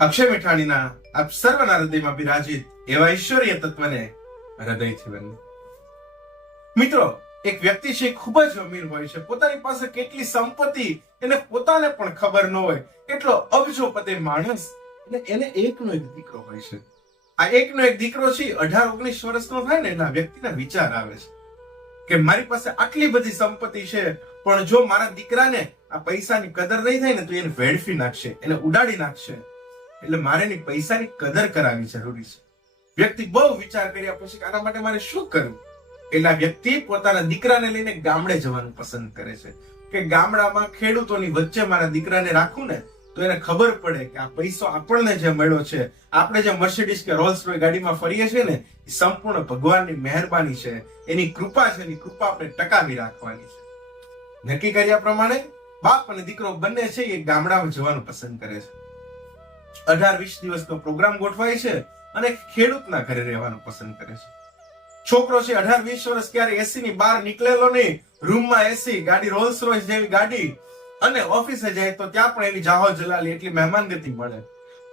અક્ષય મીઠાણીના આપ સર્વના હૃદયમાં બિરાજિત એવા ઈશ્વરીય તત્વને હૃદયથી વંદન. મિત્રો, એક વ્યક્તિ છે ખૂબ જ અમીર હોય છે, પોતાની પાસે કેટલી સંપત્તિ એને પોતાને પણ ખબર ન હોય, એટલો અબજોપતિ માણસ, અને એને એકનો એક દીકરો હોય છે. આ એકનો એક દીકરો છે 18-19 વર્ષનો થાય ને એના વ્યક્તિના વિચાર આવે છે કે મારી પાસે આટલી બધી સંપત્તિ છે, પણ જો મારા દીકરાને આ પૈસાની કદર નહીં થાય ને તો એને વેડફી નાખશે, એને ઉડાડી નાખશે, એટલે મારે એની પૈસાની કદર કરાવવી જરૂરી છે. વ્યક્તિ બહુ વિચાર કર્યા પછી આના માટે મારે શું કરવું, એટલે વ્યક્તિ પોતાના દીકરાને લઈને ગામડે જવાનું પસંદ કરે છે કે ગામડામાં ખેડૂતોની વચ્ચે મારા દીકરાને રાખું ને તો એને ખબર પડે કે આ પૈસો આપણને જે મળ્યો છે, આપણે જે મર્સિડીઝ કે રોલ્સ રોય ગાડીમાં ફરીએ છીએ ને, એ સંપૂર્ણ ભગવાનની મહેરબાની છે, એની કૃપા છે, એની કૃપા આપણે ટકાવી રાખવાની છે. નક્કી કર્યા પ્રમાણે બાપ અને દીકરો બંને છે એ ગામડામાં જવાનું પસંદ કરે છે. 18-20 દિવસનો પ્રોગ્રામ ગોઠવાય છે અને ખેડૂતના ઘરે રહેવાનું પસંદ કરે છે. છોકરો છે 18-20 વર્ષ ક્યારે એસી ની બહાર નીકળેલો નહીં, રૂમમાં એસી, ગાડી રોલ્સ રોયસ જેવી ગાડી, અને ઓફિસે જાય તો ત્યાં પણ એવી જાહો જલાલી એટલી મહેમાનગતિ મળે.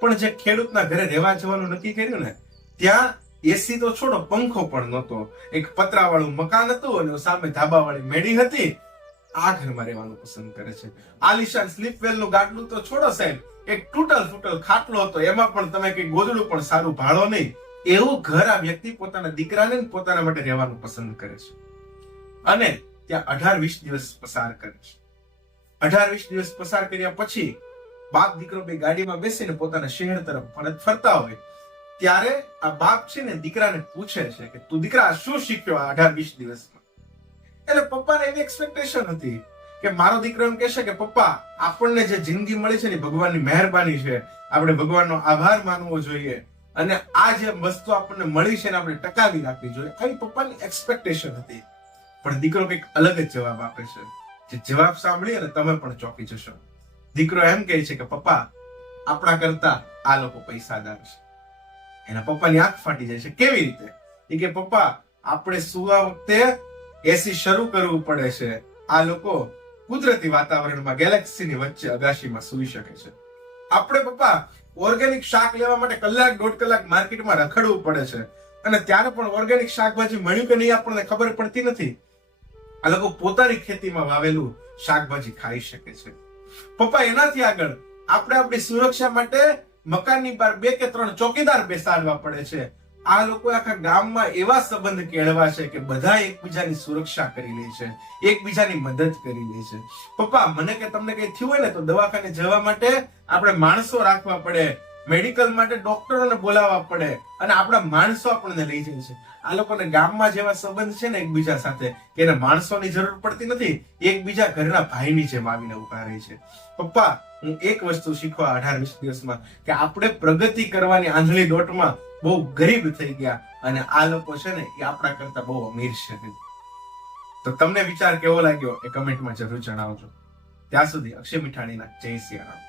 પણ જે ખેડૂતના ઘરે રહેવા જવાનું નક્કી કર્યું ને, ત્યાં એસી તો છોડો, પંખો પણ નહોતો, એક પતરાવાળું મકાન હતું અને સામે ધાબાવાળી મેડી હતી. આ ઘરમાં રહેવાનું પસંદ કરે છે. આલિશાન સ્લીપવેલ નું ગાડલું તો છોડો સાહેબ, એક તૂટલ ફૂટલ ખાટલો હતો, એમાં પણ તમે કઈ ગોદડું પણ સારું ભાડો નહીં, એવું ઘર આ વ્યક્તિ પોતાના દીકરાને પોતાના માટે રહેવાનું પસંદ કરે છે. અને ત્યાં 18-20 દિવસ પસાર કરે છે. 18-20 દિવસ પસાર કર્યા પછી બાપ દીકરો બે ગાડીમાં બેસીને પોતાના શહેર તરફ પરત ફરતા હોય ત્યારે આ બાપ છે ને દીકરાને પૂછે છે કે તું દીકરા શું શીખ્યો આ 18-20 દિવસમાં? એટલે પપ્પાને એવી એક્સપેક્ટેશન હતી કે મારો દીકરો એમ કહેશે કે પપ્પા, આપણને જે જિંદગી મળી છે ને ભગવાનની મહેરબાની છે, આપણે ભગવાનનો આભાર માનવો જોઈએ, અને આ જે વસ્તુ આપણને મળી છે ને આપણે ટકાવી રાખવી જોઈએ, આવી પપ્પાની એક્સપેક્ટેશન હતી. પણ દીકરો કંઈક અલગ જ જવાબ આપે છે, જે જવાબ સાંભળી અને તમે પણ ચોંકી જશો. દીકરો એમ કહે છે કે પપ્પા, આપણા કરતા આ લોકો પૈસાદાર છે. એના પપ્પાની આંખ ફાટી જાય છે. કેવી રીતે? એ કે પપ્પા, આપણે સુવા વખતે એસી શરૂ કરવું પડે છે, આ લોકો કુદરતી વાતાવરણમાં ગેલેક્સીની વચ્ચે અગાશીમાં સૂઈ શકે છે. આપણે પપ્પા ઓર્ગેનિક શાક લેવા માટે 1-1.5 કલાક માર્કેટમાં રખડવું પડે છે, અને ત્યારે પણ ઓર્ગેનિક શાકભાજી મળ્યું કે નહીં આપણને ખબર પડતી નથી. આ લોકો પોતાની ખેતીમાં વાવેલું શાકભાજી ખાઈ શકે છે. પપ્પા, એનાથી આગળ આપણે આપણી સુરક્ષા માટે મકાનની બહાર 2 કે 3 ચોકીદાર બેસાડવા પડે છે. આ લોકો આખા ગામમાં એવા સંબંધ કેળવા છે કે બધા એકબીજાની સુરક્ષા કરી લે છે, એકબીજાની મદદ કરી લે છે. પપ્પા, મને કે તમને કઈ થયું હોય ને તો દવાખાને જવા માટે આપણે માણસો રાખવા પડે, મેડિકલ માટે ડોક્ટરોને બોલાવવા પડે, અને આપણા માણસો આપણને લઈ જાય છે. આ લોકોને ગામમાં જેવા સંબંધ છે ને એકબીજા સાથે કે એને માણસોની જરૂર પડતી નથી, એકબીજા ઘરના ભાઈની જેમ આવીને ઉભા રહે છે. પપ્પા, હું એક વસ્તુ શીખવા 18-20 દિવસમાં કે આપણે પ્રગતિ કરવાની આંધળી દોટમાં બહુ ગરીબ થઈ ગયા, અને આ લોકો છે ને એ આપણા કરતા બહુ અમીર છે. તો તમને વિચાર કેવો લાગ્યો એ કમેન્ટમાં જરૂર જણાવજો. ત્યાં સુધી અક્ષય મીઠાણીના જય સિયારામ.